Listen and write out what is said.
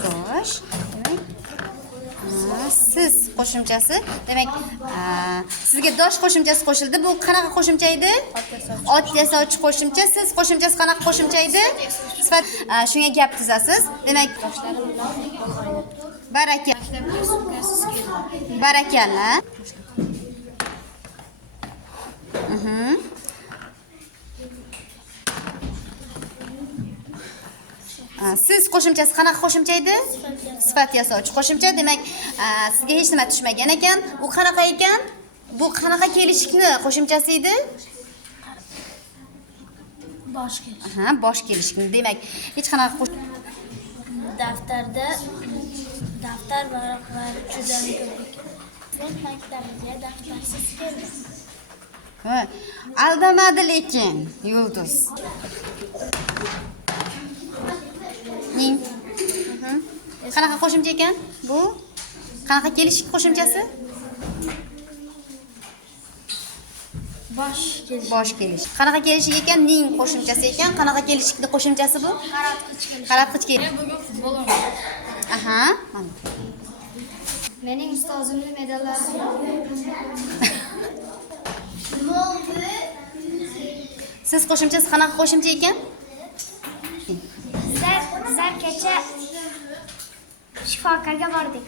Xo'sh. Demak, siz qo'shimchasi. Demak, sizga dosh qo'shimchasi qo'shildi. Bu qanaqa qo'shimcha edi? Ot yasovchi qo'shimcha. Siz qo'shimchasi qanaqa qo'shimcha edi? Sifat shunga gap tuzasiz. Demak, barakalla. Siz qo'shimchasi qanaqa qo'shimcha edi? Sifat yasovchi qo'shimcha. Demak, sizga hech nima tushmagan ekan. U qanaqa ekan? Bu qanaqa kelishikni qo'shimchasi edi? Bosh kelish. Bosh kelishikni. Demak, hech qanaqa Daftar varaqlari juda ko'p. Men maktabga daftarsiz keldim. Aldamadi lekin Yulduz. Ning. Qanaqa qo'shimcha ekan? Bu qanaqa kelishik qo'shimchasi? Bosh kelish. Bosh kelish. Qanaqa kelishik ekan? Ning qo'shimchasi ekan. Qanaqa kelishikni qo'shimchasi bu? Qaratqich kelish. Bugun futbol o'ynadim. Mana. Mening ustozimning medallari. Siz qo'shimchasi qanaqa qo'shimcha ekan? Bizlar kecha shifokorga bordik.